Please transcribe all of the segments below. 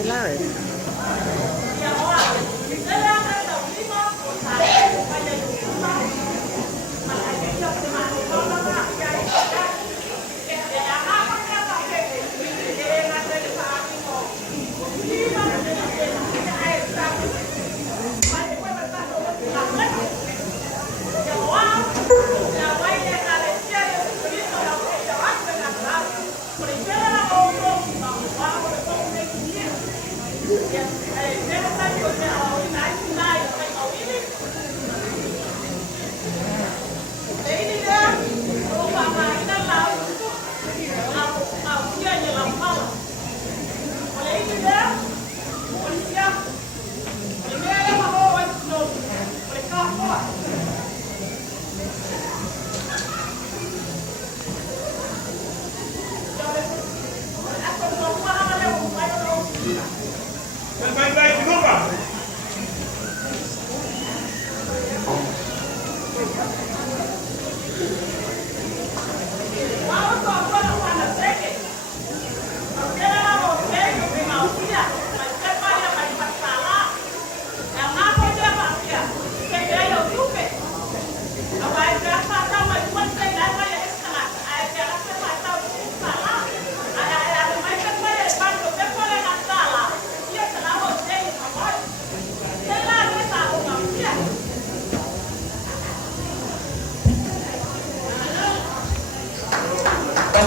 Hey, Larry.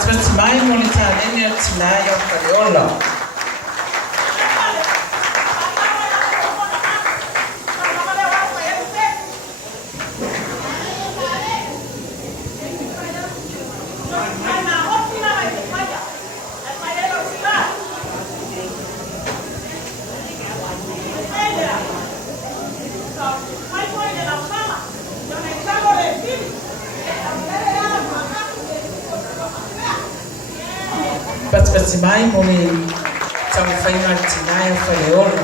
Batimai monita nene tinayo Kariola. Batimai moni tawafanya tinayo Kariola.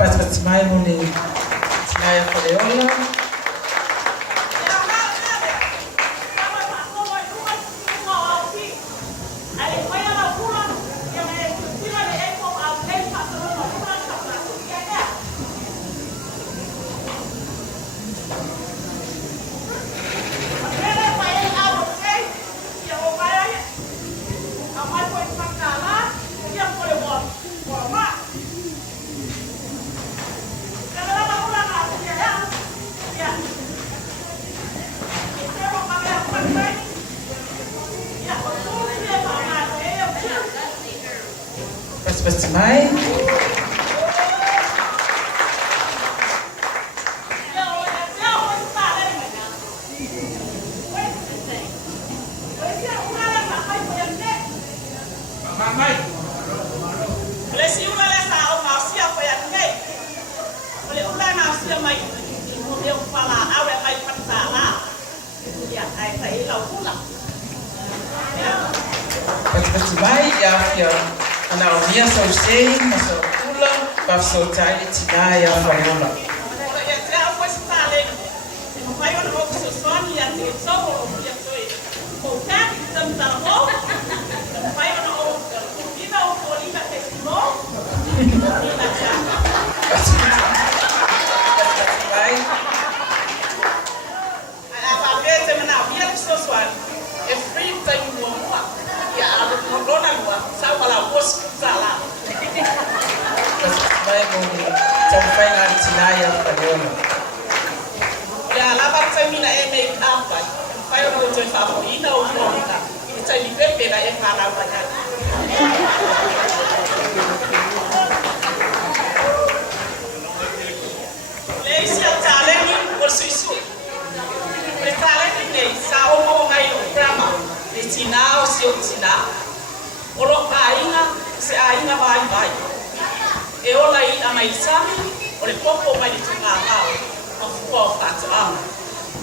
Batimai moni tinayo Kariola. Batimai. Batimai ya anaumia sausei masakula bafsotali tinayo Kariola. Batimai moni tawafanya tinayo Kariola. mina e make up ai. Fai o toi fa ina o ina. Ita ni pepe na e fala banya. Lei si taleni o suisu. Le taleni nei sa o mo mai o grama. Le tina o si o tina. O lo aina se aina vai. E o la ina mai sami o le popo mai tu nga au. O fua o fatu au.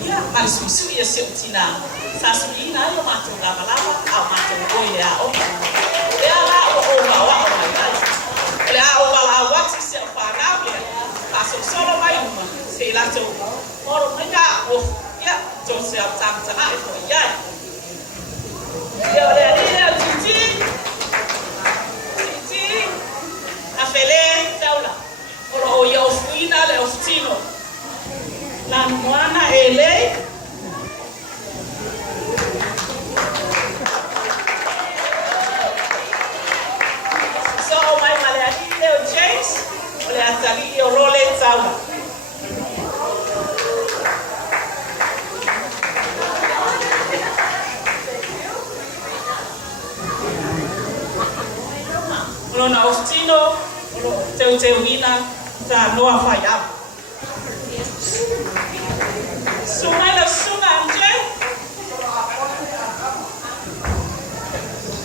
Ia, mai suisu ia se o tina. Sa suina yo mato lava au mato oile a o. E ala o wa o mai ai. Le a o wala wati se o whanau ia. Paso solo mai uma. Se la to moro mai ka o ia to se o tanga e fo ia. Ia le ia titi. A fele taula. O ia o fuina le o tino. La moana ele. So o mai male ali le o James. O le atali o role taula. Ono na oftino, ono teu ina ta noa fai au. Sungai na sunga anje.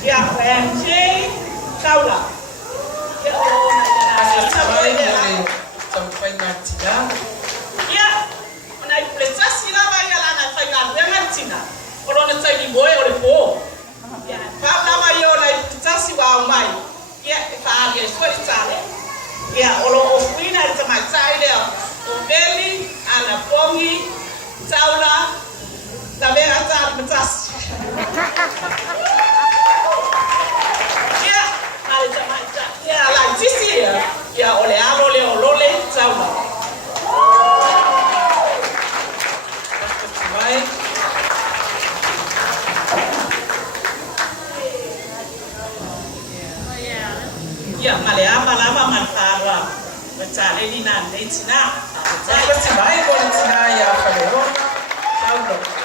Ya anje taula. Ya ya ona i plesasi na vai ala na fai na remantina. Ono na tai ni boe o le po. Ya pa na vai ona i plesasi wa mai. Ya, fa ya so itale. Ya, olo ofina ita matai leo. O beli ana pongi taula la vera ta matas. Ya, ala ta matai. Ya, la tisi ya. Ya, ole alo le olole taula. Ya, maleama lama manfara. Betale ni na netina. Vai con tina ya falero. Ciao.